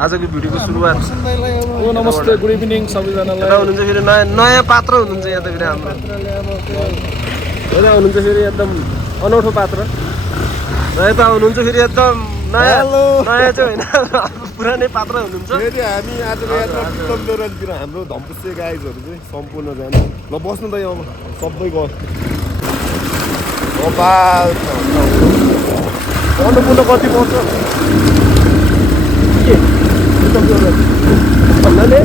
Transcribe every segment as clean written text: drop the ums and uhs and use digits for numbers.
आजको भिडियोको सुरुवात। नमस्ते, गुड इभिनिङ सबैजनालाई। यता हुनुहुन्छ फेरि नयाँ पात्र हुनुहुन्छ यहाँ त फेरि हाम्रो। यता हुनुहुन्छ फेरि एकदम अनौठो पात्र र यता हुनुहुन्छ फेरि एकदम नयाँ चाहिँ होइन पुरानै पात्र हुनुहुन्छ। फेरि हामी आजको यात्रा प्रितम देउरालीतिर हाम्रो धम्पुसे गाइजहरू चाहिँ सम्पूर्ण जानु। ल बस्नु त यहाँ सबै गयो अन्नपूर्ण कति पर्छ के प्रितम देउराली भन्नाले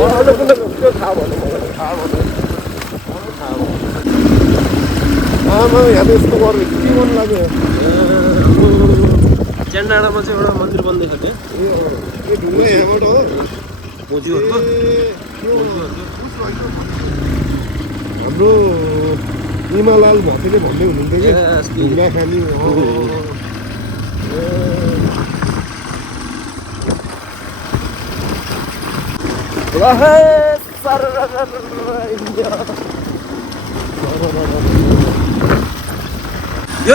अन्नपूर्ण त्यो थाहा भन्नु मलाई थाहा आमा यहाँ त यस्तो गरेर के गर्नु लाग्यो च्यान्डाडामा चाहिँ एउटा मन्दिर बन्दैछ के ए ढुङ्गा यहाँबाट हो भोजीहरूको हाम्रो इमालाल भटेले भन्दै हुनुहुन्थ्यो कि ढुङ्गा खाने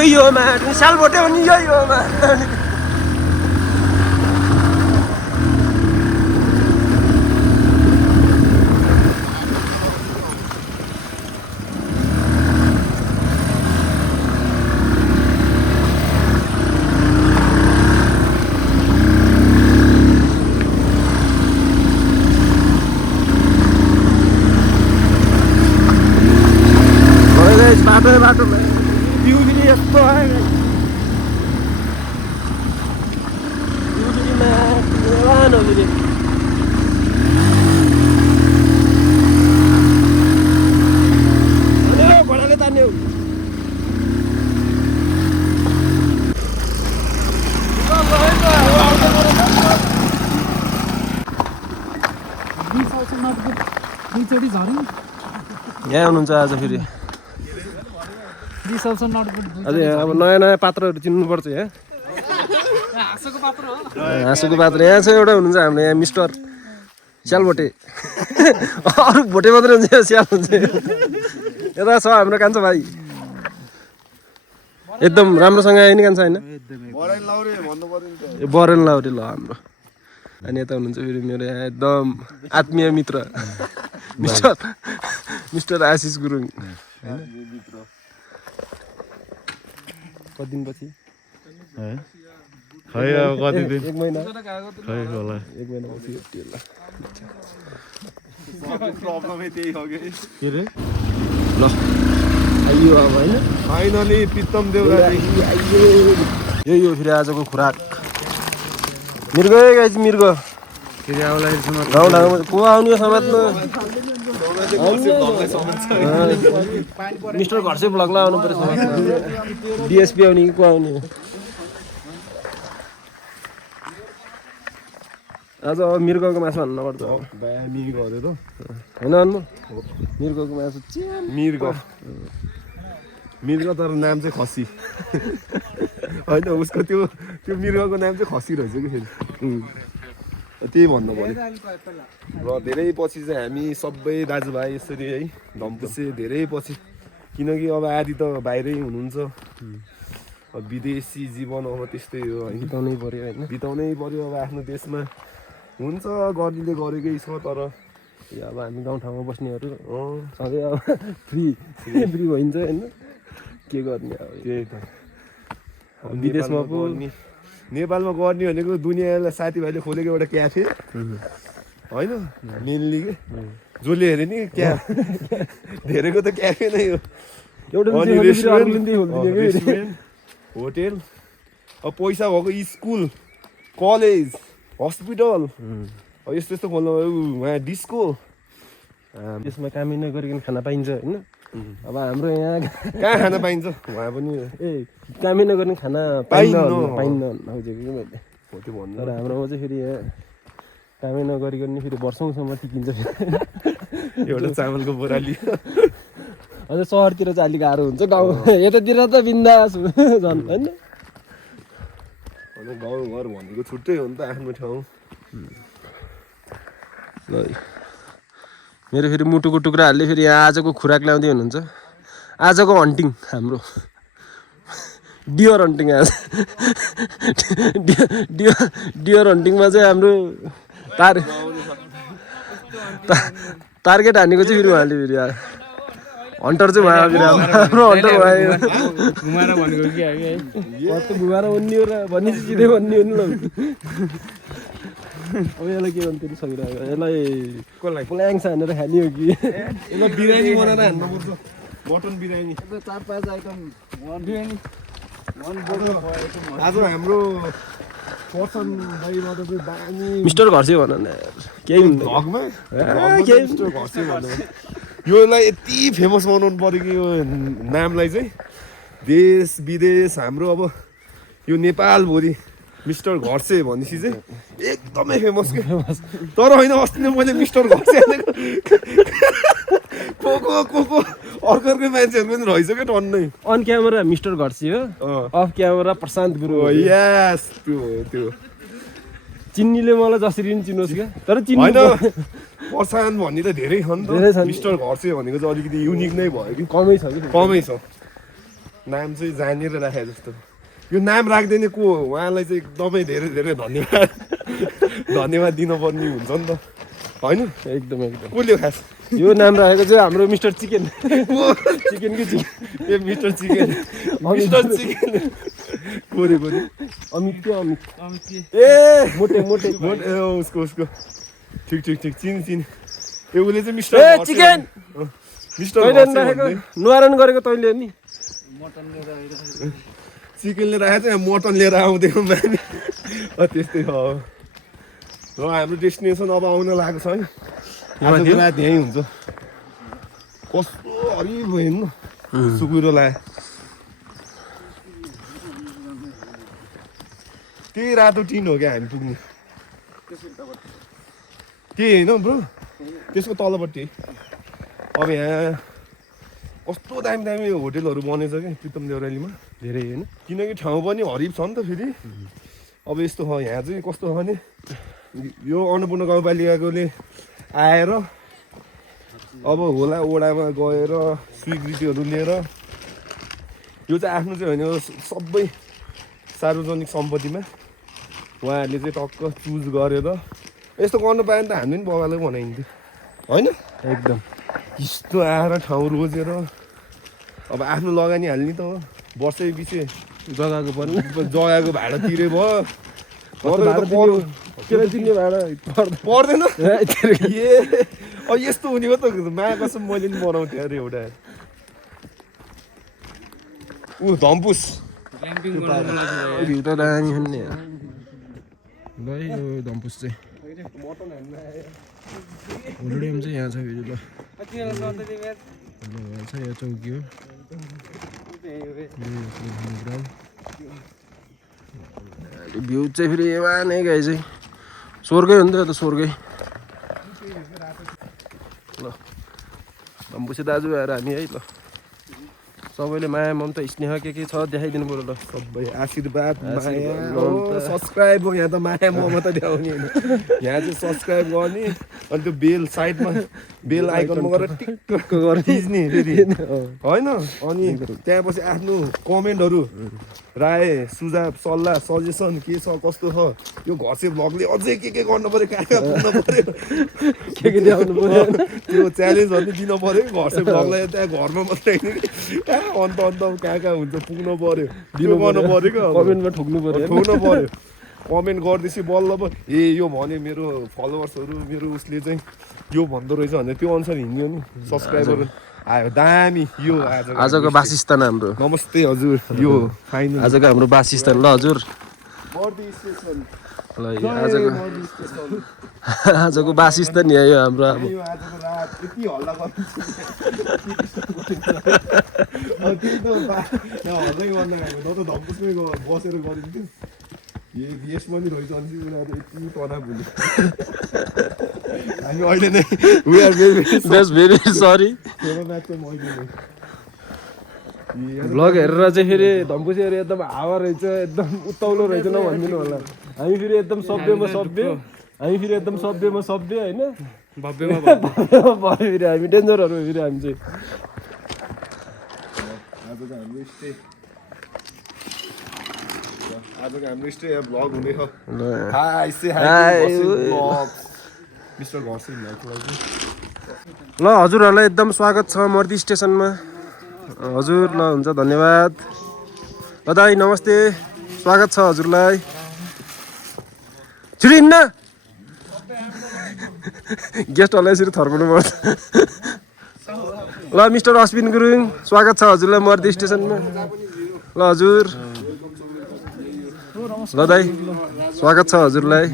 यो मा साल भोटे हो नि यो मा बाटो भ्यू पनि यस्तो आयो घोडाले तान्ने हो यहाँ हुनुहुन्छ आज फेरि अझै अब नयाँ पात्रहरू चिन्नुपर्छ यहाँ हाँसोको पात्र यहाँ चाहिँ एउटा हुनुहुन्छ हाम्रो यहाँ मिस्टर स्याल भोटे अरू भोटे मात्रै हुन्छ स्याल हुन्छ यता छ हाम्रो कान्छ भाइ एकदम राम्रोसँग आयो नि कान्छ होइन बरेल लाउरे ल हाम्रो अनि यता हुनुहुन्छ फेरि मेरो यहाँ एकदम आत्मीय मित्र मिस्टर आशिष गुरुङ कति दिनपछि खै अब कति दिन एक महिना खै होला एक महिनापछि प्रब्लमै त्यही हो कि के रे ल आइयो अब होइन फाइनली प्रितम देउराली यो फेरि आजको खुराक मृग गाइज मृग फेरि आउला को आउने समात्नु मिस्टर घरसे भ्लगलाई आउनु पर्छ डिएसपी आउने कि को आउने आज अब मृगको मासु हाल्नु पर्छ मिर्ग अरे त होइन अन्नु मृगको मासु मिर्ग तर नाम चाहिँ खसी होइन उसको त्यो मृगको नाम चाहिँ खसी रहेछ कि फेरि त्यही भन्नु पऱ्यो र धेरै पछि चाहिँ हामी सबै दाजुभाइ यसरी है धम्पुसे धेरै पछि किनकि अब आदि त बाहिरै हुनुहुन्छ विदेशी जीवन अब त्यस्तै हो होइन बिताउनै पर्यो होइन बिताउनै पर्यो अब आफ्नो देशमा हुन्छ गर्नेले गरेकै छ तर अब हामी गाउँठाउँमा बस्नेहरू सधैँ अब फ्री भइन्छ होइन के गर्ने अब त्यही त विदेशमा पो नेपालमा गर्ने भनेको दुनियाँलाई साथीभाइले खोलेको एउटा क्याफे होइन मेनली के जसले हेऱ्यो नि क्या धेरैको त क्याफे नै हो अनि रेस्टुरेन्ट होटेल अब पैसा भएको स्कुल कलेज हस्पिटल यस्तो यस्तो खोल्नु उहाँ डिस्को त्यसमा कामै नगरिकन खाना पाइन्छ होइन अब हाम्रो यहाँ कहाँ खाना पाइन्छ उहाँ पनि कामै नगर्ने खाना पाइन्न नखेको कि मैले त्यो भन्नु तर हाम्रोमा चाहिँ फेरि यहाँ कामै नगरिकन फेरि वर्षौँसम्म टिकिन्छ एउटा चामलको बोरा लियो अझ सहरतिर चाहिँ अलिक गाह्रो हुन्छ गाउँ यतातिर त बिन्दास झन् होइन गाउँघर भनेको छुट्टै हो नि त आफ्नो ठाउँ मेरो फेरि मुटुको टुक्राहरूले फेरि यहाँ आजको खुराक ल्याउँदै हुनुहुन्छ आजको हन्टिङ हाम्रो डियर हन्टिङ आज डियर हन्टिङमा चाहिँ हाम्रो टार्गेट हानेको चाहिँ फेरि उहाँले फेरि हन्टर चाहिँ भयो फेरि हाम्रो हन्टर भयो घुमाएर भनेको कि है घुमाएर उन्नियो र भन्ने चाहिँ सिधै भन्ने हो नि ल अब यसलाई के भन्थ्यो नि सकिरहेको यसलाई प्ल्याङ्स हानेर खाने हो कि यसलाई बिरयानी बनाएर हान्न पर्छ मटन बिरयानी 4-5 आइटम बिरयानी आज हाम्रो पर्सन दाइबाट चाहिँ दामी मिस्टर घरसे भन न केही भगमा मिस्टर घरसे भन्नु योलाई यति फेमस बनाउनु पऱ्यो कि यो नामलाई चाहिँ देश विदेश हाम्रो अब यो नेपालभरि मिस्टर घरसे भनेपछि चाहिँ एकदमै फेमस के तर होइन अस्ति नै मैले मिस्टर घरसे हालेको को अर्को मान्छेहरू पनि रहेछ क्या टन्नै अन क्यामेरा मिस्टर घरसे हो अफ क्यामेरा प्रशान्त गुरु हो यस त्यो चिन्नीले मलाई जसरी पनि चिनोस् क्या तर चिन्नु होइन प्रशान्त भन्ने त धेरै छ नि धेरै त छन्। मिस्टर घरसे भनेको चाहिँ अलिकति युनिक नै भयो कि कमै छ कि कमै छ नाम चाहिँ जानेर राखे जस्तो यो नाम राख्दैन को उहाँलाई चाहिँ एकदमै धेरै धेरै धन्यवाद दिनुपर्ने हुन्छ नि त होइन एकदम एकदम कसले खास यो नाम राखेको चाहिँ हाम्रो मिस्टर चिकन चिकन कि चिकन ए मिस्टर चिकन मिस्टर चिकन कोरे अमित के अमित ए मोटे मोटे ए उसको ठिक चिन ए उसले चाहिँ मिस्टर ए चिकन मिस्टर तैँले राखेको नुहारण गरेको तैँले नि चिकनले राखेको चाहिँ मटन लिएर आउँदैको माने त्यस्तै हो र हाम्रो डेस्टिनेसन अब आउन लागेको छ है आजको रात यहीँ हुन्छ कस्तो हरिब हेर्नु सुकुरो लाए त्यही रातो टिन हो क्या हामी पुग्ने त्यही होइन ब्रो त्यसको तलपट्टि अब यहाँ कस्तो दामी दामी होटेलहरू बनेछ क्या प्रितम देउरालीमा धेरै होइन किनकि ठाउँ पनि हरिब छ नि त फेरि अब यस्तो छ यहाँ चाहिँ कस्तो छ भने यो अन्नपूर्ण गाउँपालिकाकोले आएर अब होला ओडामा गएर स्वीकृतिहरू लिएर यो चाहिँ आफ्नो चाहिँ होइन सबै सार्वजनिक सम्पत्तिमा उहाँहरूले चाहिँ टक्क चुज गरेर यस्तो गर्नु पायो भने त हामीले पनि बगालै बनाइन्थ्यो होइन एकदम यस्तो आएर ठाउँ रोजेर अब आफ्नो लगानी हाल्ने त हो वर्षै पछि जग्गाको पनि जग्गाको भाडा तिरे भयो त्यसलाई तिर्ने भाडा पर्दैन ए अब यस्तो हुने हो त माया कसम मैले पनि बनाउँथेँ अरे एउटा ऊ धम्पुस भ्यू त दामी हो नि ल यो धम्पुस चाहिँ होलिडेम चाहिँ यहाँ छ फेरि ल छ यो चौकी हो भ्यू चाहिँ फेरि एवा नै गाई चाहिँ स्वर्गै हो नि त यो त स्वर्गै ल धम्पुसे दाजु आएर हामी है ल सबैले माया ममता स्नेह के छ देखाइदिनु पर्यो ल सबै आशीर्वाद माया सब्सक्राइब हो यहाँ त माया ममता देखाउने होइन यहाँ चाहिँ सब्सक्राइब गर्ने अनि त्यो बेल साइडमा बेल आइकनमा गएर टिक्क गरेर थिच्ने फेरि होइन अनि त्यहाँपछि आफ्नो कमेन्टहरू राय सुझाव सल्लाह सजेसन के छ कस्तो छ यो घरसे भ्लगले अझै के गर्नु पऱ्यो कहाँ पुग्नु पऱ्यो के देखाउनु पर्यो त्यो च्यालेन्जहरू दिन पऱ्यो घरसे भ्लगलाई त्यहाँ घरमा मात्रै होइन कि कहाँ अन्त कहाँ हुन्छ पुग्नु पऱ्यो दिनु गर्नु पऱ्यो क्या कमेन्टमा ठोक्नु पर्यो ठोक्नु पऱ्यो कमेन्ट गर्दैछ बल्ल पो ए यो भने मेरो फलोवर्सहरू मेरो उसले चाहिँ यो भन्दो रहेछ भनेर त्यो अनुसार हिँड्यो नि सब्सक्राइबर आयो दामी यो आजको वासस्थान हाम्रो नमस्ते हजुर यो फाइनल आजको हाम्रो वासस्थान ल हजुर ल यो आजको वासस्थान यहाँ यो हाम्रो अब आजको रात यति हल्ला हल्लै गर्न गएको न त धम्पुसमै बसेर गरिन्थ्यो देश पनि रहेछ अनि उनीहरू यति तनाव हुने हामी अहिले नै वी आर भेरी सरी म्याचमा मैले भ्लग हेरेर चाहिँ फेरि धम्पुसेहरू एकदम हावा रहेछ एकदम उत्ताउलो रहेछ न भनिदिनु होला हामी फेरि एकदम सभ्यमा सभ्य हामी फेरि एकदम सभ्यमा सभ्य होइन भव्यमा भयो फेरि हामी डेन्जरहरू फेरि हामी चाहिँ आजको हाम्रो स्टे आजको हाम्रो स्टे भ्लग हुने हो ल हाई से हाई। हाई भ्लग मिस्टर घरसे भ्लगको लागि ल हजुरहरूलाई एकदम स्वागत छ मर्दी स्टेसनमा हजुर ल हुन्छ धन्यवाद ल दाइ नमस्ते स्वागत छ हजुरलाई छिटो हिँड्न गेस्टहरूलाई यसरी थर्काउनु पर्छ ल मिस्टर अश्विन गुरुङ स्वागत छ हजुरलाई मर्दी स्टेसनमा ल हजुर ल दाइ स्वागत छ हजुरलाई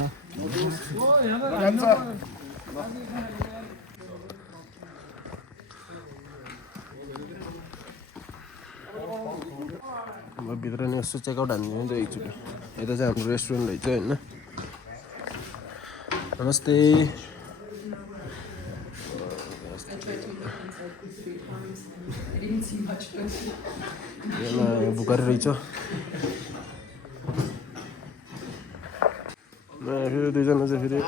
भित्र नि यसो चेकआउट हान्दिनु नि त एकचोटि यता चाहिँ हाम्रो रेस्टुरेन्ट रहेछ होइन नमस्ते बुकारी रहेछ फेरि दुईजना चाहिँ फेरि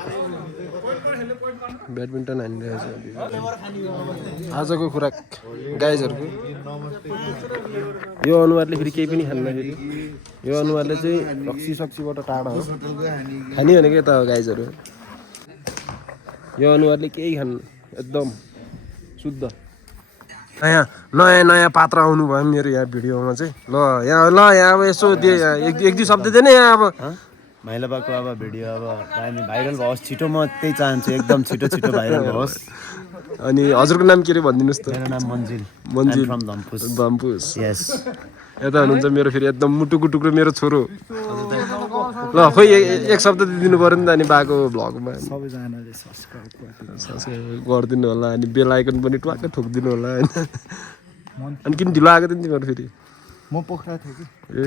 ब्याडमिन्टन हानिरहेछ आजको खुराक गाइजहरूको यो अनुहारले फेरि केही पनि खान्न फेरि यो अनुहारले चाहिँ रक्सी सक्सीबाट टाढा हो खाने भनेको यता हो गाइजहरू यो अनुहारले केही खान्न एकदम शुद्ध नयाँ नयाँ नयाँ पात्र आउनु भयो मेरो यहाँ भिडियोमा चाहिँ ल यहाँ अब यसो एक दुई शब्द दिएन यहाँ अब माइलाबाको अब भिडियो अब भाइरल होस् छिटो म त्यही चाहन्छु एकदम छिटो छिटो भाइरल होस् अनि हजुरको नाम के अरे भनिदिनुहोस् त मेरो नाम मन्जिल मन्जिल फ्रम धम्पुस धम्पुस यस यता हुनुहुन्छ मेरो फेरि एकदम मुटुको टुक्रो मेरो छोरो ल खोइ एक शब्द दिनु पऱ्यो नि त अनि बाको भ्लगमा सबैजनाले सब्स्क्राइब गरिदिनु होला अनि बेल आइकन पनि ट्वाक्कै ठोकिदिनु होला होइन अनि किन ढिलो आएको थियो नि तिमीहरू फेरि म पोखरा थिएँ कि ए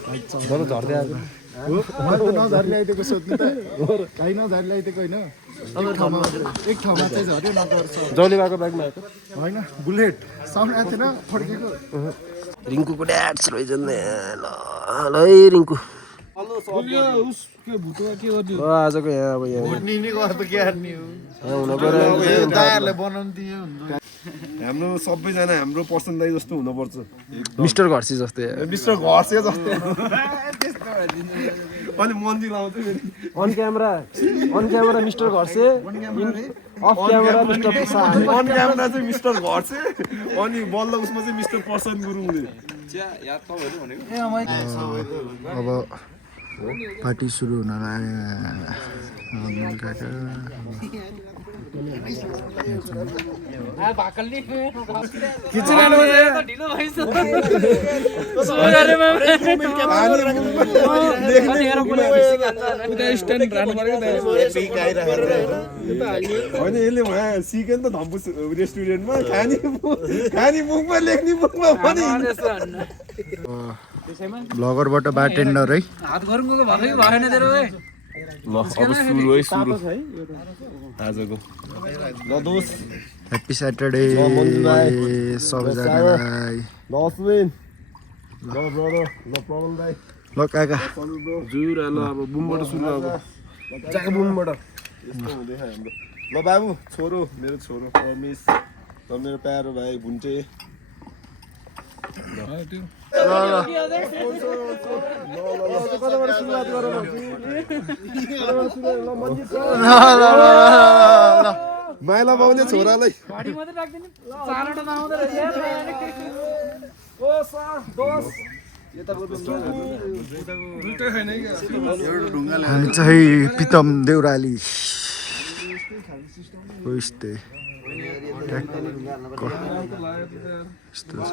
झर्दै आएको नझरी आइदिएको सोध्नु त होइन नझरी आइदिएको होइन एक ठाउँमा चाहिँ झऱ्यो नगर जौले भएको बाइकमा आएको होइन बुलेट साउन्ड आएको थिएन फर्केको रिङ्कुको ड्याड्स रहेछ नि ल ल है रिङ्कु आजको यहाँ अब यहाँ हुन पऱ्यो हाम्रो सबैजना हाम्रो पर्सनलाई जस्तो हुनुपर्छ मिस्टर घरसी जस्तै मिस्टर घरसे जस्तो अनि मन्दिर आउँछ फेरि on camera mister Gharse off camera mister Prasad on camera चाहिँ मिस्टर घरसे अनि बल्ल उसमा चाहिँ मिस्टर प्रसाद गुरुङले अब पार्टी सुरु हुन होइन यसले उहाँ सिक्यो नि त धम्पुस रेस्टुरेन्टमा खानी मुखमा लेख्ने मुखमा पनि ब्लगरबाट बारटेन्डर है ल अब सुरु है सुरु आजको ल दोस्त ह्याप्पी स्याटरडे सबैजनालाई ल अश्विन ल ब्रदर ल प्रमल दाइ ल काका जुर ल अब बुमबाट सुरु अब जाक बुमबाट यस्तो हुँदैछ हाम्रो ल बाबु छोरो मेरो छोरो रमेश र मेरो प्यारो भाइ भुन्टे माइला बाउले छोरालाई हामी चाहिँ प्रितम देउराली यस्तै यस्तो छ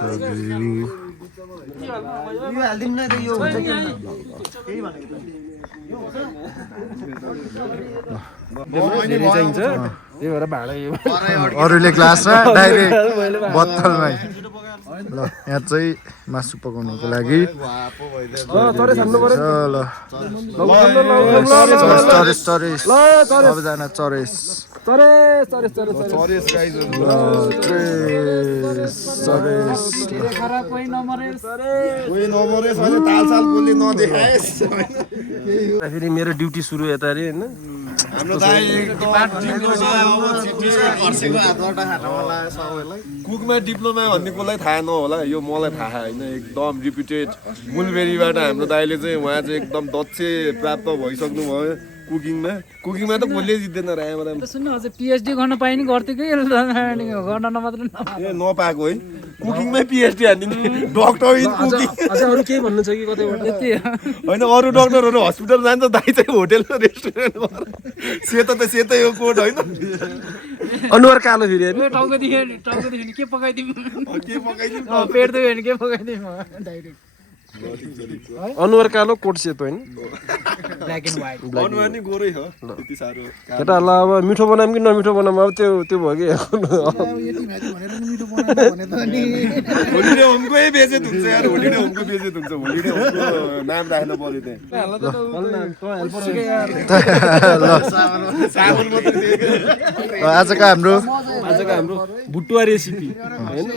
भ्यू चाहिन्छ त्यही भएर भाडा अरूले ग्लासमा डाइरेक्ट बत्तलमै ल यहाँ चाहिँ मासु पकाउनुको लागि ल चरेस चरेस सबैजना चरेस चरेस गाइज कोही नमरेस भने तालसाल बोल्ने नदेखाएस् फेरि मेरो ड्युटी सुरु यता अरे होइन हाम्रो दाइ कुकमा डिप्लोमा भन्ने कसलाई थाहा नहोला यो मलाई थाहा होइन एकदम रिपिटेड मुलबेरीबाट हाम्रो दाइले चाहिँ उहाँ चाहिँ एकदम दक्ष प्राप्त भइसक्नु भयो कुकिङमा त कसले जित्दैन रायमाराम सुन्नु अझै पिएचडी गर्न पाए नि गर्थ्यो कि गर्न नमात्र ए नपाएको है कुकिङमै पिएचडी हान्दिने डक्टर इन कुकिङ अझ अरू केही भन्नु छ कि कतैबाट होइन अरू डक्टरहरू हस्पिटल जान्छ दाइ चाहिँ होटेल रेस्टुरेन्ट सेतै हो कोड होइन अनुहार कालो फेरि टाउकोदेखि के पकाइदिउँ पेट दुख्यो भने के पकाइदिउँ डाइरेक्ट अनुहार कालो कोट सेतो होइन ब्ल्याक एन्ड व्हाइट अनुहार नि गोरै हो त्यति साह्रो केटाहरूलाई अब मिठो बनाऊँ कि नमिठो बनाऊँ अब त्यो भयो कि होलिडे होमकै बेचेत हुन्छ यार होलिडे होमको बेचेत हुन्छ होलिडे होमको नाम राख्नु पर्यो त्यहाँ आजको हाम्रो भुटुवा रेसिपी होइन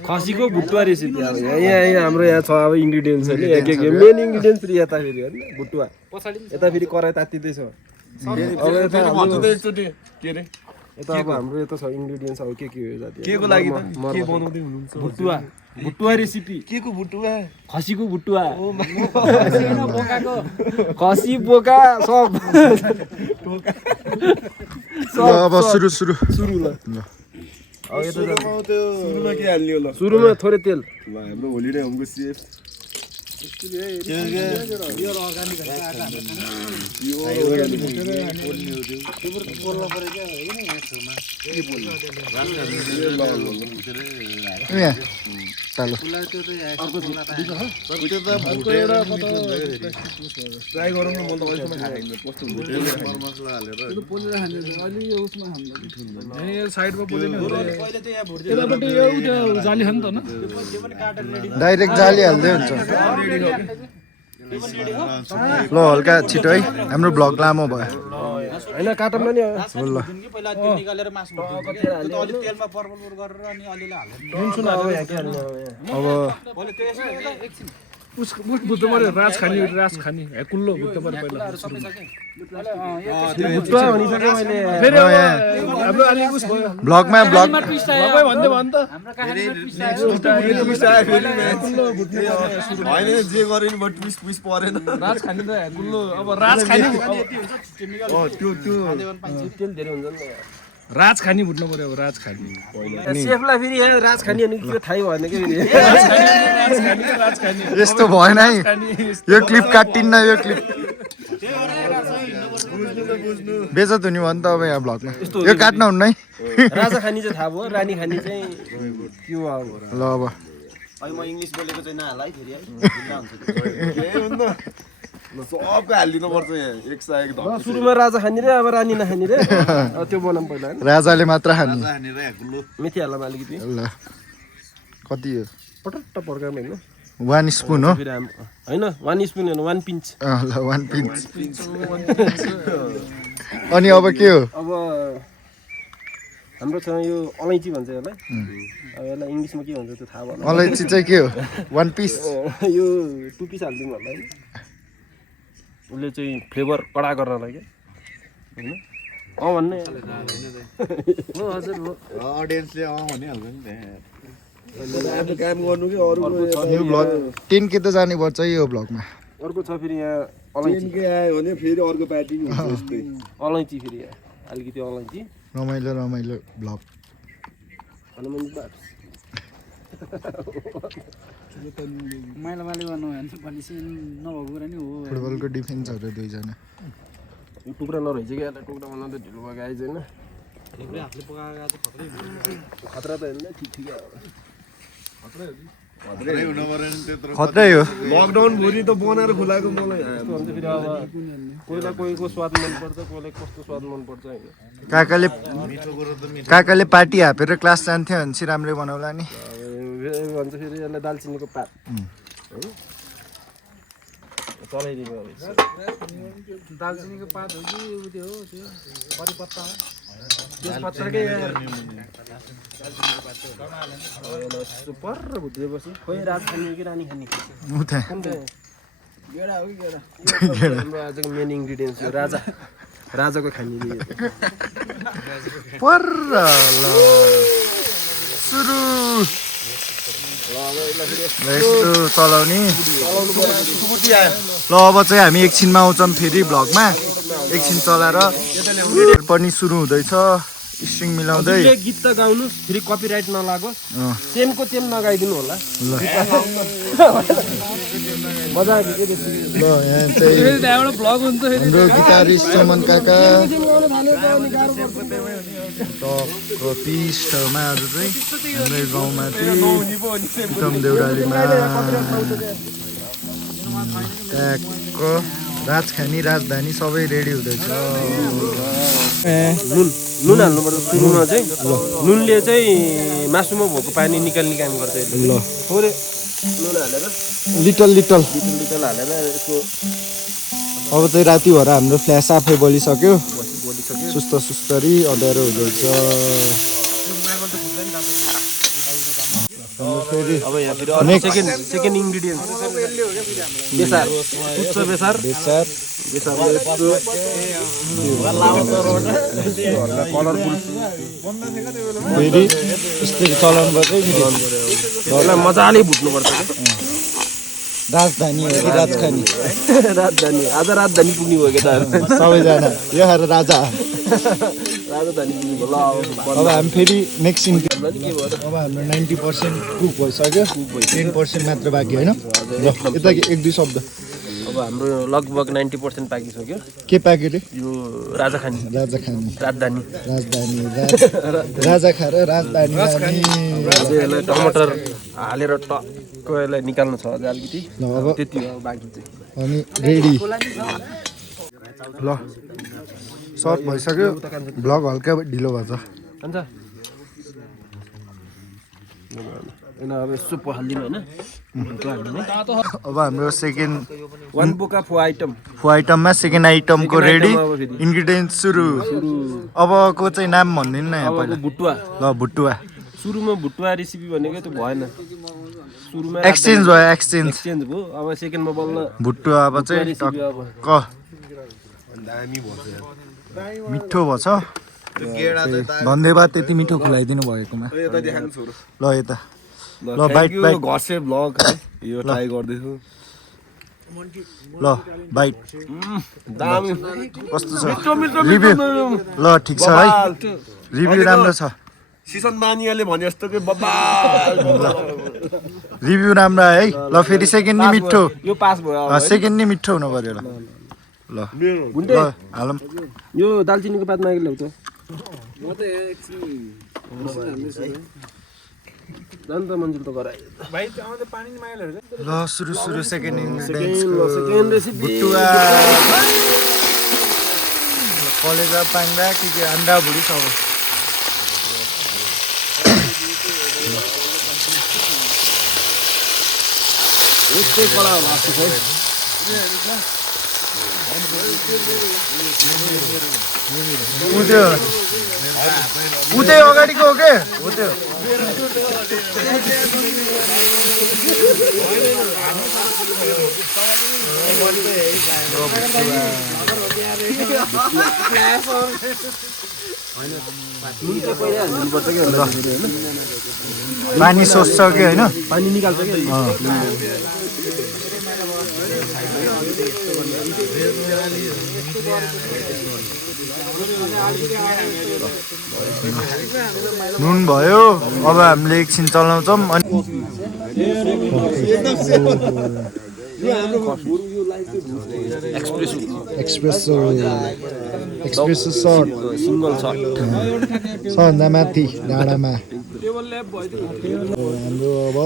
खसीको भुटुवा रेसिपी अब यहाँ हाम्रो यहाँ छ अब इन्ग्रिडियन्ट्स होइन के मेन इन्ग्रिडियन्ट्स फेरि यता फेरि होइन भुटुवा यता फेरि कराई तातिँदैछ अब यता अब हाम्रो यता छ इन्ग्रिडियन्ट्स अब के हो जाति के को लागि के बनाउँदै हुनुहुन्छ भुटुवा रेसिपी के को भुटुवा खसीको भुटुवा खसी बोका सब अब सुरु ल सुरुमा के हाल्ने होला सुरुमा थोरै तेल ल हाम्रो होलिडे होमको सेफ ट्राई गरौँ न म त अहिलेसम्म खाएको कस्तो जाली हो नि त न डाइरेक्ट जाली हाल्दै हुन्छ ल हल्का छिटो है हाम्रो भ्लग लामो भयो होइन काटमा नि ल अब बुझ्नु पर्यो राज खाने कुल्लो बुझ्नु पर्यो पहिला भुटुवा भनिसकेँ मैले फेरि हाम्रो अलि उस भयो भ्लगमा भ्लग तपाईँ भन्दै भयो नि त होइन जे गरे नि बट पिस परेन राज खाने त कुल्लो अब राज खाने त्यो तेल धेरै हुन्छ नि राज खाने भुट्नु पर्यो अब राज खाने सेफलाई फेरि यहाँ राज खाने अनि के थाहै भएन कि फेरि यस्तो भएन है यो क्लिप काटिन्न यो क्लिप बेजत हुने भयो नि त अब यहाँ भ्लगमा यो काट्न हुन्न है राजा खानी चाहिँ थाहा भयो रानी खानी चाहिँ के हो अब ल अब म इङ्ग्लिस बोलेको चाहिँ नहाला है फेरि सबको हालिदिनु पर्छ यहाँ एक सय एक सुरुमा राजा खानी रे अब रानी नखानी रे अब त्यो बनाऊँ पहिला होइन राजाले मात्र खाने मेथी हाल्लामा अलिकति ल कति हो पटट्ट पर्काम होइन 1 स्पुन हो होइन 1 स्पुन होइन 1 पिन्च ल 1 पिन्च अनि अब के हो अब हाम्रो छ यो अलैँची भन्छ यसलाई अब यसलाई इङ्ग्लिसमा के भन्छ त्यो थाहा भएन अलैँची चाहिँ के हो 1 पिस यो 2 पिस हालिदिउँ होला है उसले चाहिँ फ्लेभर कडा गर्नलाई क्या होइन भन्ने हो हजुर हो अडियन्सले भनिहाल्छ नि त्यहाँ काम गर्नु कि अरू यो भ्लग 10K त जाने पर्छ यो भ्लगमा अर्को छ फेरि यहाँ अलैँची आयो भने फेरि अर्को पार्टी नि हुन्छ यस्तै अलैँची फेरि यहाँ अलिकति अलैँची रमाइलो भ्लग माइला गर्नु भनेपछि नभएको कुरा नि हो फुटबलको डिफेन्सहरू दुईजना यो टुक्रा नरहेछ कि यसलाई टुक्रा बनाउँदा ढिलो भएको आइज होइन खतरा त होइन ठिकै खत्रै हो लकडाउन भोलि त बनाएर खुलाएको मलाई भन्छ फेरि अब कोहीलाई कोहीको स्वाद मनपर्छ कोहीलाई कस्तो स्वाद मनपर्छ होइन काकाले पार्टी हापेर क्लास जान्थ्यो भने चाहिँ राम्रै बनाउला नि भन्छ फेरि यसलाई दालचिनीको पात चलाइदिनु अब दालचिनीको पात हो कि त्यो हो त्यो करिपत्ता हो त्यसपत्रकै सुपर भुटिएपछि खोइ राज खाने कि रानी खाने उता हाम्रो आजको मेन इन्ग्रिडियन्ट्स हो राजा राजाको खानी पर ल सुरु यस्तो चलाउने ल अब चाहिँ हामी एकछिनमा आउँछौँ फेरि भ्लगमा एकछिन चलाएर पनि सुरु हुँदैछ स्ट्रिङ मिलाउँदै गीत त गाउनुहोस् फेरि कपिराइट नलागोस् सेमको सेम नगाइदिनु होला मजा आयो ल यहाँ चाहिँ त्यहाँबाट भ्लग हुन्छ फेरि हाम्रो गिटारिस्ट चमन काका पिस ठाउँमा आज चाहिँ हाम्रै गाउँमा चाहिँ उत्तम देउरालीमा ट्याक्क राजखानी राजधानी सबै रेडी हुँदैछ नुन हाल्नुपर्छ सुरुमा चाहिँ नुनले चाहिँ मासुमा भएको पानी निकाल्ने काम गर्छ ल थोरै नुन हालेर लिटल लिटल लिटल हालेर यसको अब चाहिँ राति भएर हाम्रो फ्ल्यास आफै बलिसक्यो सुस्त सुस्तरी अँध्यारो हुँदैछ फेरि अब यहाँ फेरि सेकेन्ड इन्ग्रिडियन्ट बेसार पुच्छ बेसार बेसार बेसारले कलरफुल फेरि यस्तै चलाउनु पर्छ यसलाई मजाले भुट्नुपर्छ राजधानी हो कि राजखानी राजधानी आज राजधानी पुग्ने भयो कि त सबैजना यो खाएर राजा राजधानी पुग्ने भयो ल अब हामी फेरि नेक्स्ट सिन के भयो अब हाम्रो 90% कुक भइसक्यो 10% मात्र बाँकी होइन ल यता एक दुई शब्द अब हाम्रो लगभग 90% पाकिसक्यो के पाक्यो रे यो राजाखानी राजाखानी राजधानी राजधानी राजा खाएर राजधानी यसलाई टमाटर हालेर टक्क यसलाई निकाल्नु छ अझ अलिकति ल अब त्यति हो बाँकी चाहिँ अनि रेडी ल सर्ट भइसक्यो भ्लग हल्का ढिलो भएछ अन्त अब यसो पहाल्दिनु होइन अब हाम्रो सेकेन्ड वान बोका फो आइटम आइटममा सेकेन्ड आइटमको रेडी इन्ग्रिडियन्ट सुरु अबको चाहिँ नाम भनिदिनु न यहाँ पहिला भुटुवा ल भुटुवा सुरुमा भुटुवा रेसिपी भनेको त्यो भएन सुरुमा एक्सचेन्ज भयो एक्सचेन्ज एक्सचेन्ज भयो अब सेकेन्डमा बल्ल भुटुवा अब चाहिँ रेसिपी अब टक्क मिठो भएछ धन्यवाद त्यति मिठो खुलाइदिनु भएकोमा ल यता ल बाइट बाइट घसे भ्लग है यो ट्राई गर्दैछु ल बाइट दामी कस्तो छ रिभ्यू ल ठिक छ है रिभ्यू राम्रो छ सिसन मानियाले भने जस्तो कि बब्बाल रिभ्यू राम्रो है ल फेरि सेकेन्ड नि मिठो यो पास भयो सेकेन्ड नि मिठो हुनु पर्यो ल ल ल हालौँ यो दालचिनीको पात मागेर ल्याउँछ जान त मन्जिल त गराए ल सुरु सुरु सेकेन्ड इन्ग्रिडियन्ट्सको सेकेन्ड रेसिपी भुटुवा कलेजा पाङ्दा के अन्डा भुडी सब यस्तै कडा होला उतै अगाडिको हो के हो त्यो पानी सोच्छ कि होइन पानी निकाल्छ कि नुन भयो अब हामीले एकछिन चलाउँछौँ अनि एक्सप्रेसो सर्ट सिङ्गल सर्ट सबभन्दा माथि डाँडामा हाम्रो अब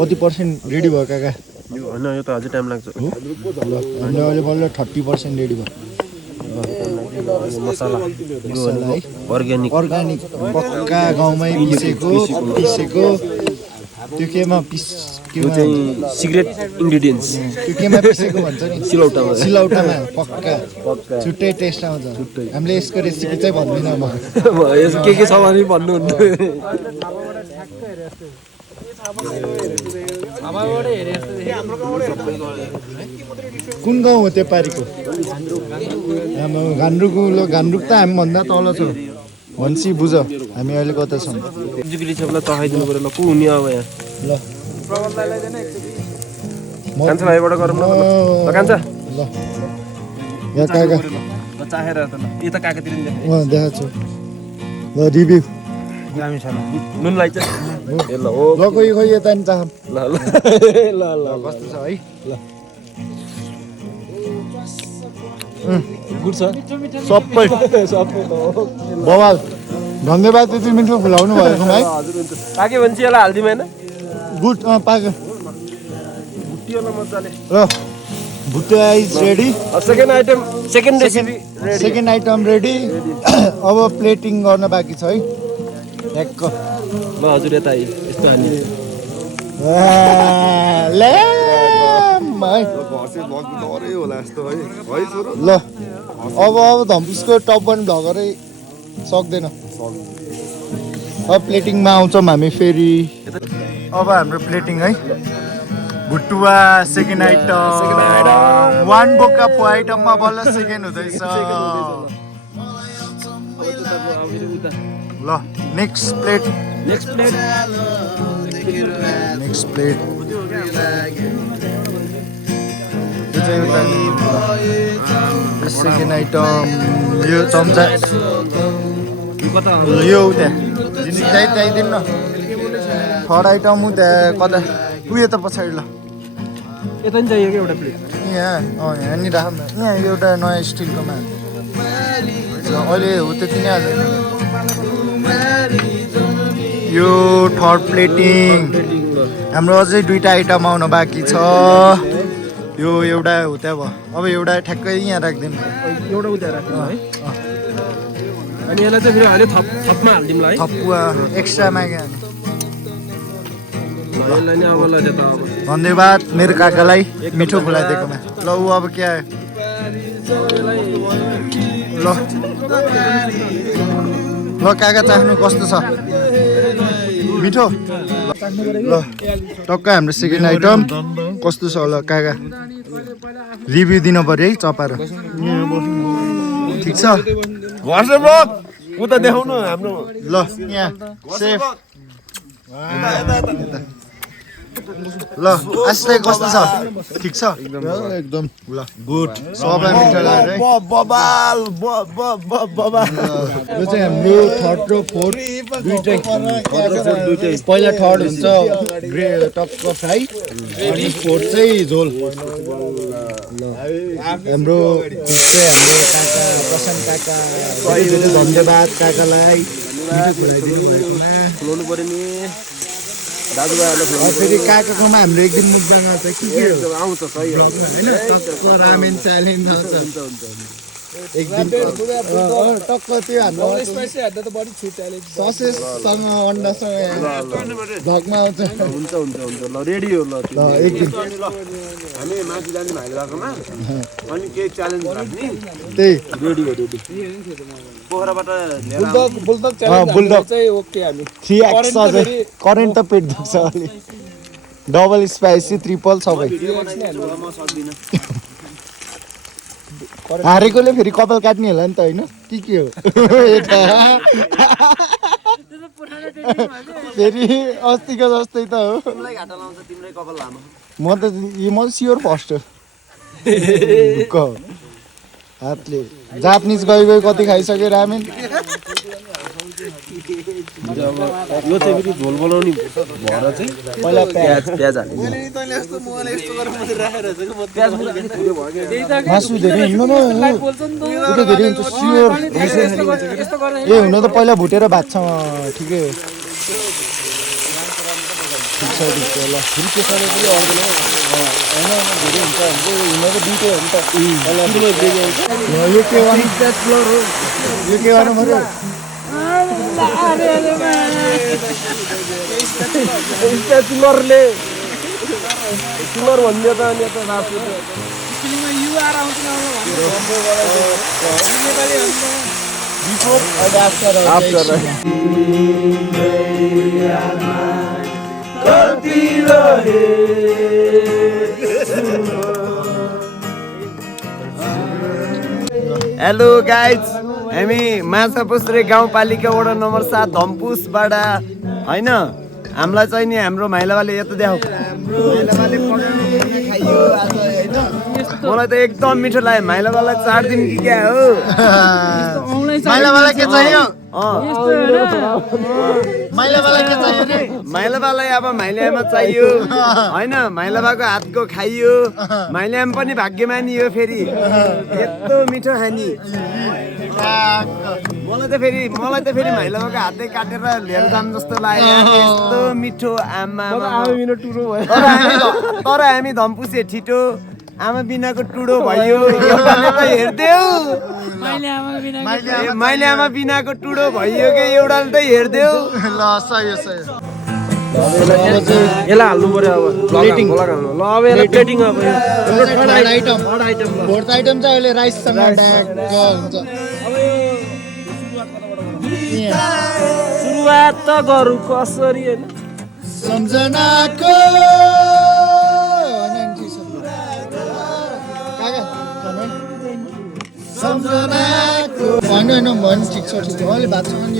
कति पर्सेन्ट रेडी भयो काका होइन यो त अझै टाइम लाग्छ हो हाम्रो अहिले बल्ल 30% रेडी भयो मसला है अर्ग्यानिक पक्का गाउँमै पिसेको त्यो केमा चाहिँ सिक्रेट इन्ग्रिडियन्ट्स त्यो केमा पिसेको भन्छ नि सिलौटामा पक्का छुट्टै टेस्ट आउँछ हामीले यसको रेसिपी चाहिँ भन्दिनँ म के छ भने भन्नुहुन्न कुन गाउँ हो त्यो पारिको घान्द्रुक ल घान्द्रुक त हामीभन्दा तल छ भन्छ बुझ हामी अहिले कता छौँ जुगिली छेपलाई चखाइदिनु पऱ्यो ल को हुने अब यहाँ ल कान्छा भाइबाट गरौँ न ल कान्छा ल यहाँ काका ल चाखेर त ल यता काकातिर नि देखाएको छु ल रिभ्यू नुन लाइछ ए ल हो ल कोही खोइ यता नि चाहम ल ल ल ल कस्तो छ है ल गुड छ सबै बवाल धन्यवाद त्यति मिठो खुलाउनु भएको है हजुर हुन्छ पाके भने चाहिँ यसलाई हालिदिउँ होइन गुड पाक्यो भुटियोला मजाले र Bhutia is ready second item second recipe second item ready अब प्लेटिङ गर्न बाँकी छ है ठ्याक्क ल हजुर यता यस्तो हानि होला यस्तो है ल अब धम्पिसको टप पनि भगरै सक्दैन अब प्लेटिङमा आउँछौँ हामी फेरि अब हाम्रो प्लेटिङ है भुटुवा सेकेन्ड आइटम वान बोका फो आइटममा बल्ल सेकेन्ड हुँदैछ ल नेक्स्ट प्लेट सेकेन्ड आइटम यो चम्चा यो उता चाहिँदैन न थर्ड आइटम उता कता उयो त पछाडि ल यता नि चाहियो कि एउटा प्लेट यहाँ नि राख न यहाँ एउटा नयाँ स्टिलकोमा अहिले हो त्यति नै हाल्दैन यो थर्ड प्लेटिङ हाम्रो अझै दुईवटा आइटम आउन बाँकी छ यो एउटा हो त्यहाँ भयो अब एउटा ठ्याक्कै यहाँ राखिदिनु एउटा उता राख्नु है अनि यसलाई चाहिँ फेरि अहिले थपमा हालिदिउँ ल है थप्पुवा एक्स्ट्रा माग्यो यसलाई नि अब ल त्यता अब धन्यवाद मेरो काकालाई मिठो खुलाइदिएकोमा ल ऊ अब क्या ल ल काका चाख्नु कस्तो छ मिठो ल टक्क हाम्रो सेकेन्ड आइटम कस्तो छ होला काका रिभ्यू दिनु पर्यो है चपाएर ठिक छ उता देखाउनु हाम्रो ल यहाँ सेफ ल आजलाई कस्तो छ ठिक छ एकदम ल गुड सबै मिठो लाग्यो है बबाल यो चाहिँ हाम्रो थर्ड र फोर्थ दुइटै पहिला थर्ड हुन्छ ग्रे टक्क फ्राई अनि फोर्थ चाहिँ झोल हाम्रो हाम्रो काका प्रशान्त काका धन्यवाद काकालाई खुलाउनु पऱ्यो नि दाजुभाइहरूलाई फेरि काकाकोमा हाम्रो एक दिन मुखबाङ आउँछ के हो आउँछ सही हो होइन टक्क रामेन च्यालेन्ज आउँछ एक दिन टक्क त्यो हाम्रो ससेससँग अन्डासँग भगमा आउँछ हुन्छ ल रेडी हो ल एक दिन हामी माथि जाने भाइले बाटोमा अनि केही च्यालेन्ज राख्ने त्यही रेडी हो रेडी पोखराबाट बुलडग चाहिँ ओके हामी 3x अझै करेन्ट त पेट दुख्छ अलि डबल स्पाइसी ट्रिपल सबै हारेकोले फेरि कपाल काट्ने होला नि त होइन के हो फेरि अस्तिको जस्तै त हो म त स्योर फर्स्ट हो ढुक्क हो हातले जापानिज गई कति खाइसक्यो रामेन यो चाहिँ फेरि झोल बनाउने भएर चाहिँ पहिला प्याज हाल्नु मासु धेरै हुन्न धेरै हुन्छ स्योर ए हुन त पहिला भुटेर भात छ ठिकै हो ठिक छ ल फेरि त्यसरी पनि आउँदैन होइन धेरै हुन्छ हुन त दुइटै हो नि त यो के गर्नु यो के गर्नु पऱ्यो तिमीहरूले भनिदियो त अनि यता राख्छु हेलो गाइज, हामी माछापुछ्रे गाउँपालिका वडा नम्बर 7 धम्पुसबाट होइन, हामीलाई चाहिँ नि हाम्रो माइलाबाले यता देखाऊ, माइलाबाले पकाउने खाइयो आज होइन। मलाई त एकदम मिठो लाग्यो, माइलाबालाई 4 दिन कि क्या हो। माइलावाला के चाहियो? माइलावाला के चाहियो रे? माइलाबालाई अब माइलामा चाहियो होइन, माइलाबाको हातको खाइयो, माइलामा पनि भाग्यमानी हो फेरि यस्तो मिठो खानी। मलाई त फेरि माइलाबाको हातै काटेर लिएर जाम जस्तो लाग्यो, यस्तो मिठो आमा। तर हामी धम्पुसे ठिटो आमा बिनाको टुडो भयो, एउटाले त हेर्देऊ। माइले आमा बिनाको टुडो भयो कि एउटाले त हेर्देऊ। ल सही हो। यसलाई हाल्नु पर्यो अब प्लेटिङ। ल अब यसलाई प्लेटिङ अब फोर्थ आइटम चाहिँ अहिले राइससँग ढ्याक्क हुन्छ। सुरुवात त गरौँ कसरी होइन। सम्झनाको भन्नु होइन ठिक छ अहिले भातसँग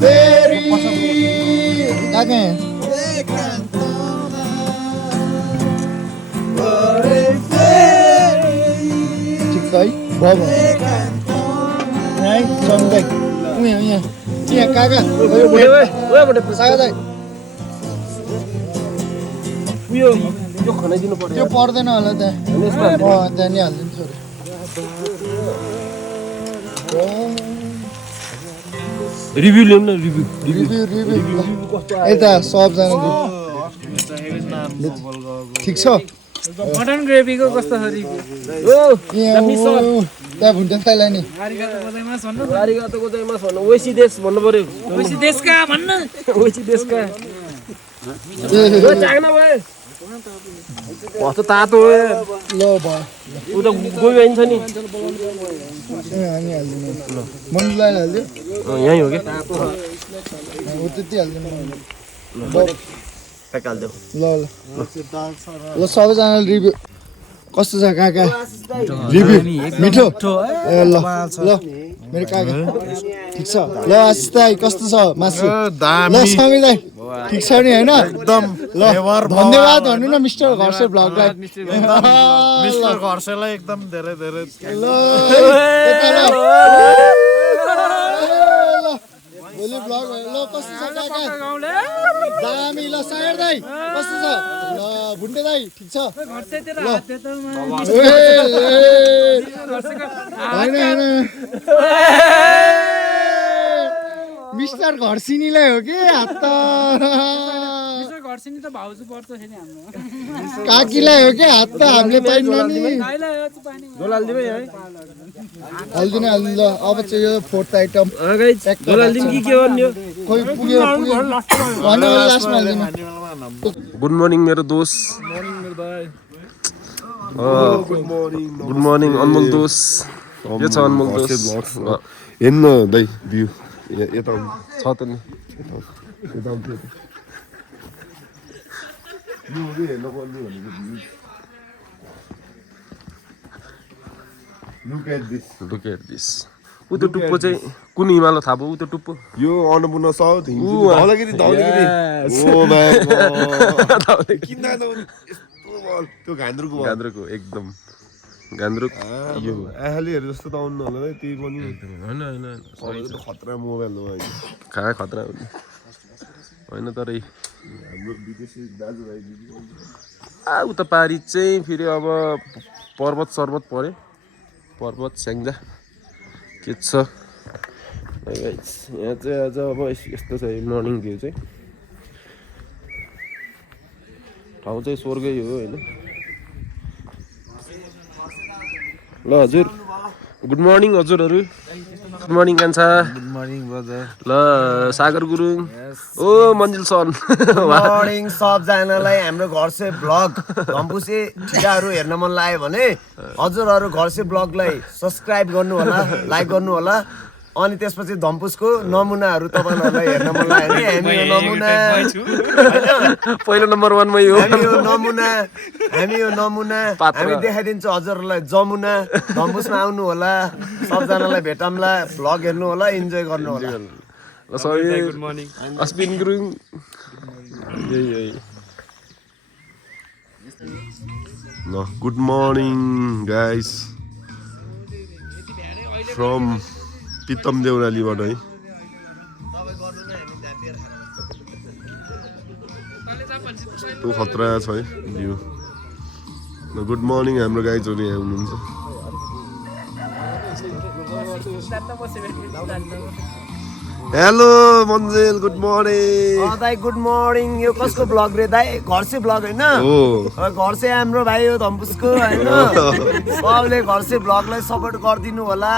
फेरि काका ठिक छ है भयो सम्झाइ यहाँ काका सागा यो खनाइदिनु पर्यो। त्यो पर्दैन होला त्यहाँ त्यहाँ नि हालिदिन्छु रिभ्यू ल्याउँ न, रिभ्यू। यता सबजना ठिक छ। मटन ग्रेभीको कस्तो छ रिभ्यू? त्यहाँ भुन्टे फाइला नि आरिगातो गोजाइमास भन्नु, ओइसी देश भन्नु पर्यो। ओइसी देशका भन्न, ओइसी देशका चाख्न भयो। त तातो हो ल भयो ऊ त गोबी आइन्छ नि। हामी हालिदिनु मन्जुलाई हालिदियो यहीँ हो क्या। हो त्यति हालिदिनु ल ल ल सबैजनाले रिभ्यू कस्तो छ काका? रिभ्यू मिठो ए ल ल मेरो काका ठिक छ। ल आशिष दाइ कस्तो छ मासु? ल समीर दाइ ठिक छ नि होइन? एकदम ल धन्यवाद भन्नु न मिस्टर घरसे ब्लगलाई। मिस्टर घरसेलाई एकदम धेरै धेरै ल भोलि ब्लग ल कस्तो छ काका? दामी। ल सागर दाइ कस्तो छ? ल भुन्टे दाइ ठिक छ? होइन मिस्टर घरसिनीलाई हो कि हात त घरसिनी त भाउजू पर्छ फेरि हाम्रो काकीलाई हो कि हात त हामीले पाइन्न नि। हालिदिनु ल अब चाहिँ यो फोर्थ आइटम खोइ पुग्यो होइन लास्टमा हालिदिनु। गुड मर्निङ मेरो दोस्त। गुड मर्निङ अनमोल दोस्त। के छ अनमोल दोस्त? हेर्नु न दाइ भ्यू यता छ त नि। Look at this. Look at this. ऊ त्यो टुप्पो चाहिँ कुन हिमालय थाहा भयो? ऊ त्यो टुप्पो यो Annapurna south Dhaulagiri oh my god किन यस्तो त्यो गान्द्रुकको एकदम गान्द्रुक यो आहालीहरु जस्तो त आउनु होला है त्यही पनि हैन खतरा मोबाइल हो है कहाँ खतरा हो हैन तर हाम्रो विदेशी दाजुभाइ उता पारी चाहिँ फेरि अब पर्वत सर्वत परे पर्वत स्याङ्जा के छ गाइस यहाँ चाहिँ आज अब यस्तो छ मर्निङ भ्यू चाहिँ ठाउँ चाहिँ स्वर्गै हो हैन ल हजुर गुड मर्निङ हजुरहरु गुड मर्निङ कान्छा गुड मर्निङ ब्रदर ल सागर गुरुङ ओ मन्जिल सन मर्निङ सबजनालाई हाम्रो घर से ब्लग धम्पुसे ठिटाहरू हेर्न मन लाग्यो भने हजुरहरु घर से ब्लगलाई सब्स्क्राइब गर्नु होला लाइक गर्नु होला अनि त्यसपछि धम्पुसको नमुनाहरू तपाईँहरूलाई हेर्न मन लाग्यो भने हामी यो नमुना पहिलो नम्बर 1 मै हो हामी यो नमुना हामी देखाइदिन्छौँ हजुरहरूलाई जमुना धम्पुसमा आउनु होला सबजनालाई भेटौँला भ्लग हेर्नु होला इन्जोय गर्नु होला ल सबै गुड मर्निङ अस्पिन गुरुङ यही ल गुड मर्निङ गाइस फ्रम पितम देउरालीबाट है त्यो खतरा छ है भ्यू गुड मर्निङ हाम्रो गाइजहरू यहाँ हुनुहुन्छ हेलो मन्जेल गुड मर्निङ दाइ गुड मर्निङ यो कसको ब्लग रे दाइ घरसे ब्लग होइन घरसे हाम्रो भाइ हो धम्पुसको होइन सबले घरसे ब्लगलाई सपोर्ट गरिदिनु होला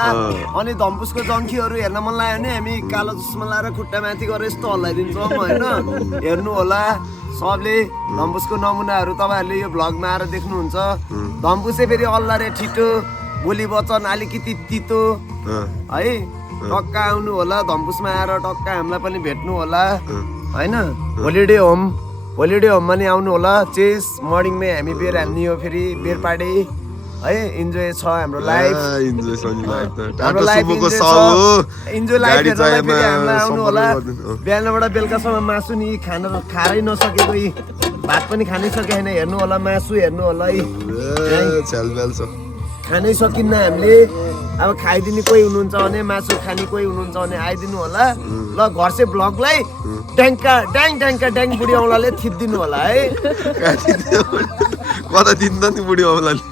अनि धम्पुसको जङ्कीहरू हेर्न मन लाग्यो भने हामी कालो चस्मा लाएर खुट्टा माथि गरेर यस्तो हल्लाइदिन्छौँ होइन हेर्नु होला सबले धम्पुसको नमुनाहरू तपाईँहरूले यो भ्लगमा आएर देख्नुहुन्छ धम्पुसै फेरि अल्लारे ठिटो बोली वचन अलिकति तितो है टक्का आउनु होला धम्पुसमा आएर टक्का हामीलाई पनि भेट्नु होला होइन होलिडे होममा नि आउनु होला चेस मर्निङमै हामी बेर हाल्ने हो फेरि बेर पाडे है इन्जोय छ हाम्रो लाइफ हाम्रो लाइफ इन्जोय लाइफ हेर्नलाई फेरि हामीलाई आउनु होला बिहानबाट बेलुकासम्म मासु नि खानै नसकेको भात पनि खानै सके छैन हेर्नु होला मासु हेर्नु होला है खानै सकिन्न हामीले अब खाइदिने कोही हुनुहुन्छ भने मासु खाने कोही हुनुहुन्छ भने आइदिनु होला ल घरसे ब्लगलाई ड्याङ बुढी औँलाले थिप्दिनु होला है कता दिन्छ नि बुढी औँलाले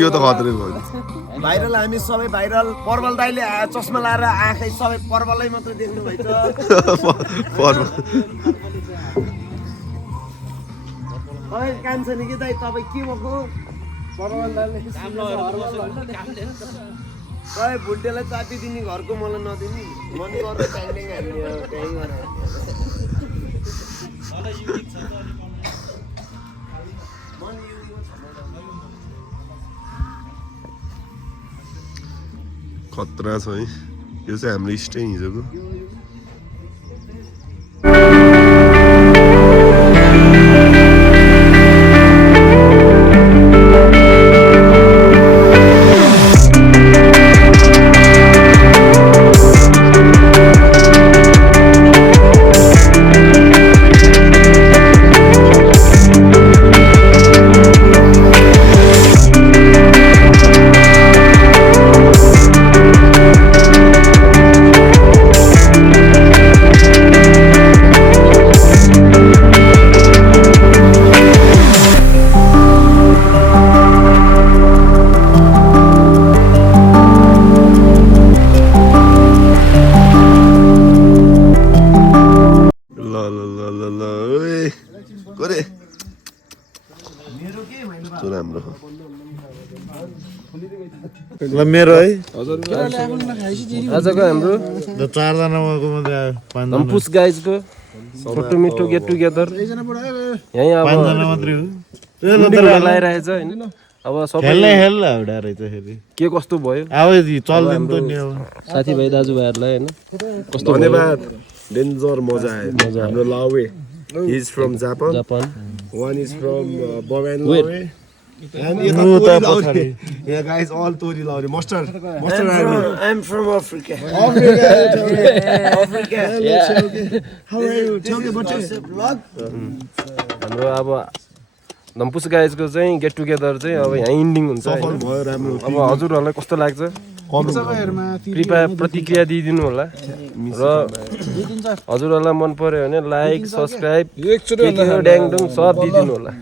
यो त खतरै भयो भाइरल हामी सबै भाइरल पर्वल दाइले चस्मा लाएर आँखै सबै पर्वलै मात्रै देख्नु भएछ काम छैन कि दाइ तपाईँ के भएको भुटेलाई चापी दिने घरको मलाई नदिने मन गरेर ट्याङ खतरा छ है यो चाहिँ हाम्रो स्टे हिजोको ल मेरो है आजको हाम्रो 4 जनाको धम्पुस गाइजको फोटो मिठो गेट टुगेदर यहीँ अब 5 जना मात्रै हो लगाइरहेछ होइन अब सबै के कस्तो भयो साथीभाइ दाजुभाइहरूलाई होइन कस्तो धन्यवाद डेन्जर मजा आयो हाम्रो लावे he is from Japan one is from Bangalore and yeah guys all Tori Laure mustard I'm from Africa how are you tell me about your vlog हाम्रो अब धम्पुस गाइजको चाहिँ गेट टुगेदर चाहिँ अब यहाँ इन्डिङ हुन्छ अब हजुरहरूलाई कस्तो लाग्छ कृपया प्रतिक्रिया दिइदिनु होला र हजुरहरूलाई मन पर्यो भने लाइक सब्सक्राइब ड्याङडुङ सब दिइदिनु होला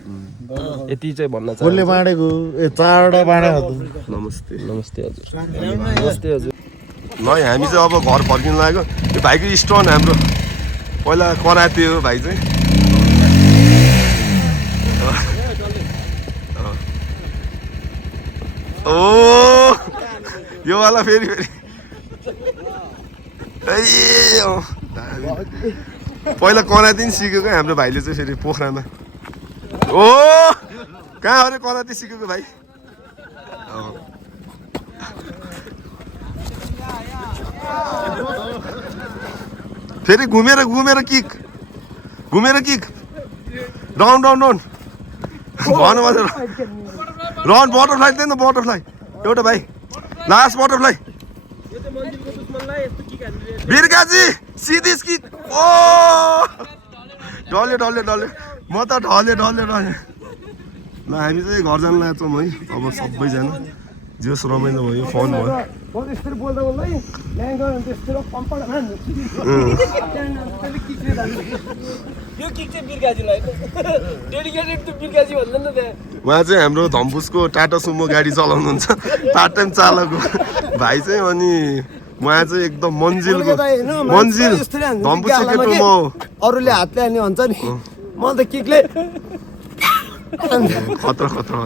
यति चाहिँ भन्न चाहन्छु नमस्ते नमस्ते हजुर नमस्ते हजुर ल हामी चाहिँ अब घर फर्किनु लाग्यो यो भाइको स्टोन हाम्रो पहिला कराते हो भाइ चाहिँ ओ यो वाला फेरि पहिला कराते नि सिकेको हाम्रो भाइले चाहिँ फेरि पोखरामा ओ कहाँ अरे कराते सिकेको भाइ फेरि घुमेर घुमेर किक डाउन डाउन डाउन भन्नु पर्छ रन बटरफ्लाई दिनु बटरफ्लाई एउटा भाइ लास्ट बटरफ्लाई बिर्काजी सिधी किक ओ डल्यो म त ढल्यो ल हामी चाहिँ घर जानु लागेको छौँ है अब सबैजना जेस रमाइलो भयो फन भयो उहाँ चाहिँ हाम्रो धम्पुसको टाटा सुमो गाडी चलाउनुहुन्छ पार्ट टाइम चालक भाइ चाहिँ अनि उहाँ चाहिँ एकदम मन्जिल धम्पुस केटो म अरूले हातले हान्ने भन्छ नि म त किकले खतरा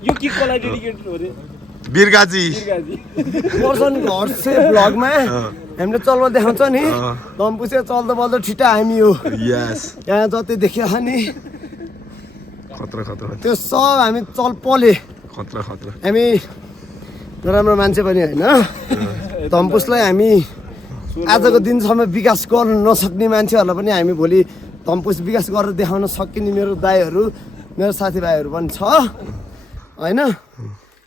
यो किकको लागि डेडिकेटेड हो रे बिर्गाजी पर्सन घर चाहिँ भ्लगमा हामीले चल्न देखाउँछ नि धम्पुसे चल्दो बल्दो छिटो हामी हो यस यहाँ जति देखियो नि खतरा त्यो सब हामी चल पले खतरा हामी नराम्रो मान्छे पनि होइन धम्पुसलाई हामी आजको दिनसम्म विकास गर्न नसक्ने मान्छेहरूलाई पनि हामी भोलि धम्पुस विकास गरेर देखाउन सकिने मेरो दाइहरू मेरो साथीभाइहरू पनि छ होइन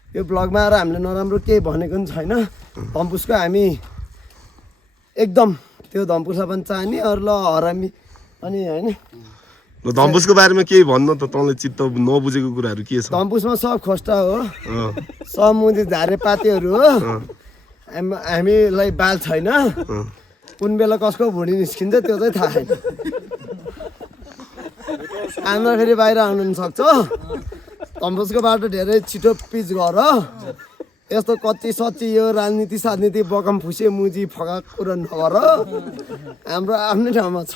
यो ब्लगमा आएर हामीले नराम्रो केही भनेको पनि छैन धम्पुसको हामी एकदम त्यो धम्पुसलाई पनि चाहने अरूलाई हरामी अनि होइन ल धम्पुसको बारेमा केही भन्न त तँलाई चित्त नबुझेको कुराहरू के छ धम्पुसमा सब खोस्टा हो सब मुजी झारेपातीहरू हो हामीलाई बाल छैन कुन बेला कसको भुँडी निस्किन्छ त्यो चाहिँ थाहा छैन आउँदा फेरि बाहिर आउनु सक्छ धम्पुसको बाटो धेरै छिटो पिच गर यस्तो कच्ची सच्ची यो राजनीति बकम फुसे मुजी फका कुरा नगर हाम्रो आफ्नै ठाउँमा छ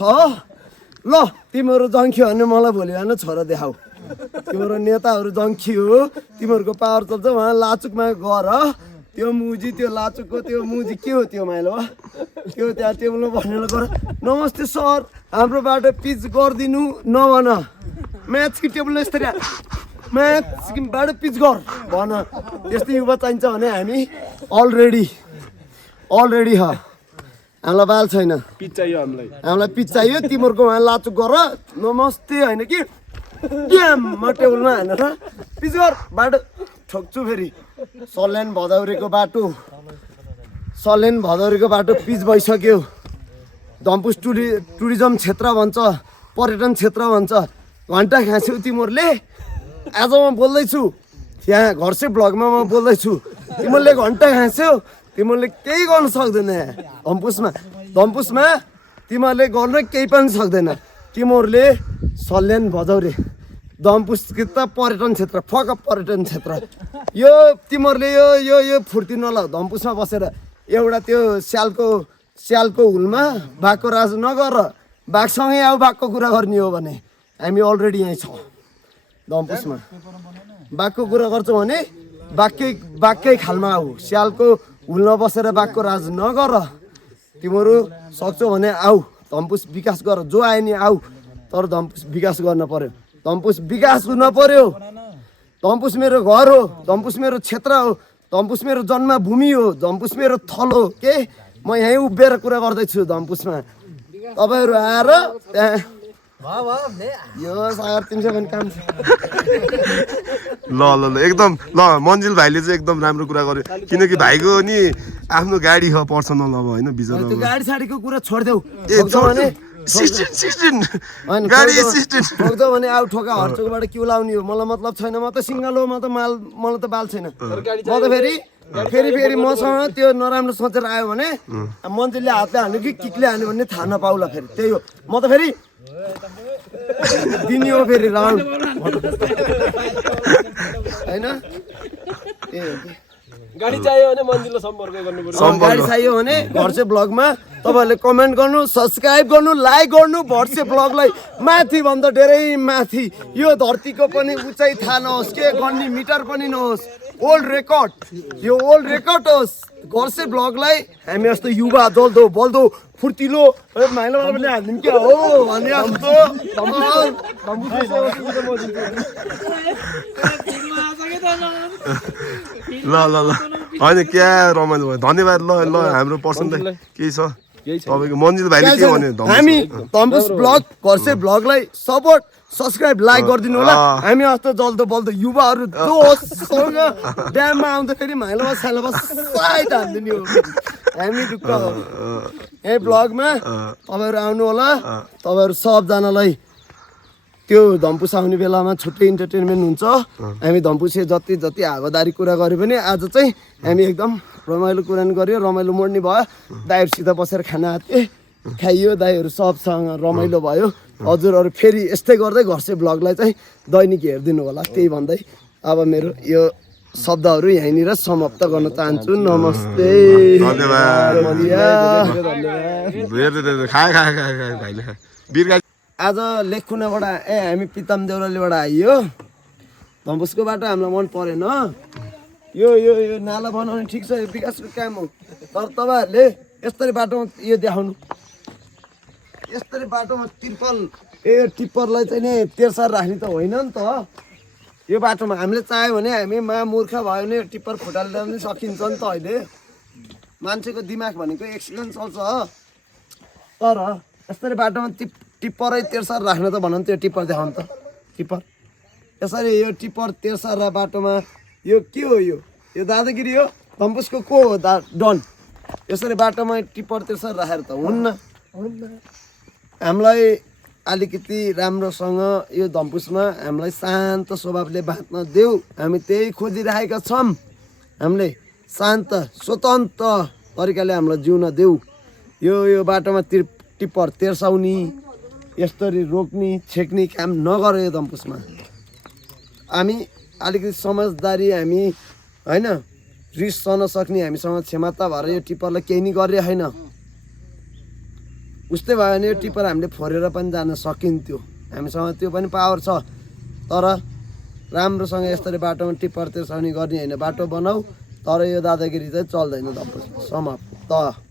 ल तिमीहरू जङ्खी हो भने मलाई भोलि बिहान छोरा देखाऊ तिम्रो नेताहरू जङ्खी हो तिमीहरूको पावर चल्छ उहाँ लाचुकमा गर त्यो मुजी त्यो लाचुकको त्यो मुजी के हो त्यो माइलो त्यो त्यहाँ टेबलमा बस्नेर गर नमस्ते सर हाम्रो बाटो पिच गरिदिनु नभन म्याच कि टेबल यस्तरी म्याच बाटो पिच गर भन त्यस्तै युवा चाहिन्छ भने हामी अलरेडी छ हामीलाई बाल छैन पिच चाहियो हामीलाई पिच चाहियो तिमीहरूको उहाँ लाचुक गर नमस्ते होइन कि ड्याममा टेबलमा हानेर पिच गर बाटो ठोक्छु फेरि सल्यान भदौरेको बाटो पिच भइसक्यो धम्पुस टुरिज्म क्षेत्र भन्छ पर्यटन क्षेत्र भन्छ घन्टा खाँस्यौ तिमीहरूले आज म बोल्दैछु यहाँ घरसे ब्लगमा म बोल्दैछु तिमीहरूले घन्टा खाँस्यौ तिमीहरूले केही गर्न सक्दैन धम्पुसमा तिमीहरूले गर्न केही पनि सक्दैन तिमीहरूले सल्यान भदौरे धम्पुस कि त पर्यटन क्षेत्र फक पर्यटन क्षेत्र यो तिमीहरूले यो फुर्ती नलाऊ धम्पुसमा बसेर एउटा त्यो स्यालको हुलमा बाघको राज नगर बाघसँगै आऊ बाघको कुरा गर्ने हो भने हामी अलरेडी यहीँ छौँ धम्पुसमा बाघको कुरा गर्छौँ भने बाघकै खालमा आऊ स्यालको हुलमा बसेर बाघको राज नगर तिमीहरू सक्छौ भने आऊ धम्पुस विकास गर जो आयो नि आऊ तर धम्पुस विकास गर्न पर्यो धम्पुस विकास हुन पर्यो धम्पुस मेरो घर हो धम्पुस मेरो क्षेत्र हो धम्पुस मेरो जन्मभूमि हो धम्पुस मेरो थल हो के म यहीँ उभिएर कुरा गर्दैछु धम्पुसमा तपाईँहरू आएर त्यहाँ यो सागर 300 पनि काम छ ल एकदम ल मन्जिल भाइले चाहिँ एकदम राम्रो कुरा गर्यो किनकि भाइको नि आफ्नो गाडी छ पर्सनल अब होइन बिचरा त्यो गाडी साडीको कुरा छोड्देऊ भने 16 गाडी 16 ठोक्दो भने आउ ठोका हर्चोकबाट क्यु लाउने हो मलाई मतलब छैन म त सिङ्गल हो म त मलाई त बाल छैन म त फेरि मसँग त्यो नराम्रो सोचेर आयो भने मन्त्रीले हातले हान्यो कि किकले हान्यो भने थाहा नपाउला फेरि त्यही हो म त फेरि दिने हो फेरि राउन्ड होइन गाडी चाहियो भने मन्जिलले सम्पर्क गर्नु पर्यो गाडी चाहियो भने भर्से ब्लगमा तपाईँहरूले कमेन्ट गर्नु सब्सक्राइब गर्नु लाइक गर्नु भर्से ब्लगलाई माथि भन्दा धेरै माथि यो धरतीको पनि उचाइ थाहा नहोस् के गर्ने मिटर पनि नहोस् ओल्ड रेकर्ड होस् घरसे ब्लगलाई हामी जस्तो युवा जल्दो बल्दो फुर्तिलो माइलो पनि हालिदिउँ क्या हो भने जस्तो ल होइन क्या रमाइलो भयो धन्यवाद ल ल हाम्रो पर्सनलाई केही छ तपाईँको मन्जिल भाइले के भन्यो हामी Dhampus blog घरसे ब्लगलाई support subscribe like गरिदिनु होला हामी जस्तो जल्दो बल्दो युवाहरू जोसँग ड्याममा आउँदाखेरि माइलामा साइलामा साइड हालिदिने हो हामी ढुक्क हो यही ब्लगमा तपाईँहरू आउनु होला तपाईँहरू सबजनालाई त्यो धम्पुस आउने बेलामा छुट्टै इन्टरटेनमेन्ट हुन्छ हामी धम्पुसे जति जति हावादारी कुरा गऱ्यो भने आज चाहिँ हामी एकदम रमाइलो कुरा नि गऱ्यो रमाइलो मोड्ने भयो दाइहरूसित बसेर खाना हाते खाइयो दाइहरू सबसँग रमाइलो भयो हजुरहरू फेरि यस्तै गर्दै घरसे ब्लगलाई चाहिँ दैनिक हेरिदिनु होला त्यही भन्दै अब मेरो यो शब्दहरू यहीँनिर समाप्त गर्न चाहन्छु नमस्ते धन्यवाद आज लेखुनाबाट हामी पिताम देउरालीबाट आइयो धम्पुसको बाटो हामीलाई मन परेन यो यो यो नाला बनाउने ठिक छ यो विकासको काम हो तर तपाईँहरूले यस्तरी बाटोमा यो देखाउनु यस्तरी बाटोमा तिर्पल यो टिप्परलाई चाहिँ नि तेर्सार राख्ने त होइन नि त यो बाटोमा हामीले चाह्यो भने हामी मूर्ख भयो भने टिप्पर फुटाल्दा पनि सकिन्छ नि त अहिले मान्छेको दिमाग भनेको एक्सिडेन्ट चल्छ तर यस्तरी बाटोमा टिप्परै तेर्सार राख्न त भन त्यो टिप्पर देखाउनु त टिप्पर यसरी यो टिप्पर तेर्सार बाटोमा यो के हो यो दादागिरी हो धम्पुसको को हो डन यसरी बाटोमा टिप्पर तेर्सार राखेर त हुन्न हामीलाई अलिकति राम्रोसँग यो धम्पुसमा हामीलाई शान्त स्वभावले बाँच्न देऊ हामी त्यही खोजिरहेका छौँ हामीले शान्त स्वतन्त्र तरिकाले हामीलाई जिउन देऊ यो बाटोमा टिप्पर तेर्साउने यस्तरी रोक्ने छेक्ने काम नगर्यो यो धम्पुसमा हामी अलिकति समझदारी हामी होइन रिस सहन सक्ने हामीसँग क्षमता भएर यो टिप्परलाई केही नि गरे होइन उस्तै भयो भने यो टिप्पर हामीले फोरेर पनि जान सकिन्थ्यो हामीसँग त्यो पनि पावर छ तर राम्रोसँग यस्तरी बाटोमा टिप्पर तेर्साउने गर्ने होइन बाटो बनाऊ तर यो दादागिरी चाहिँ चल्दैन धम्पुस समाप्त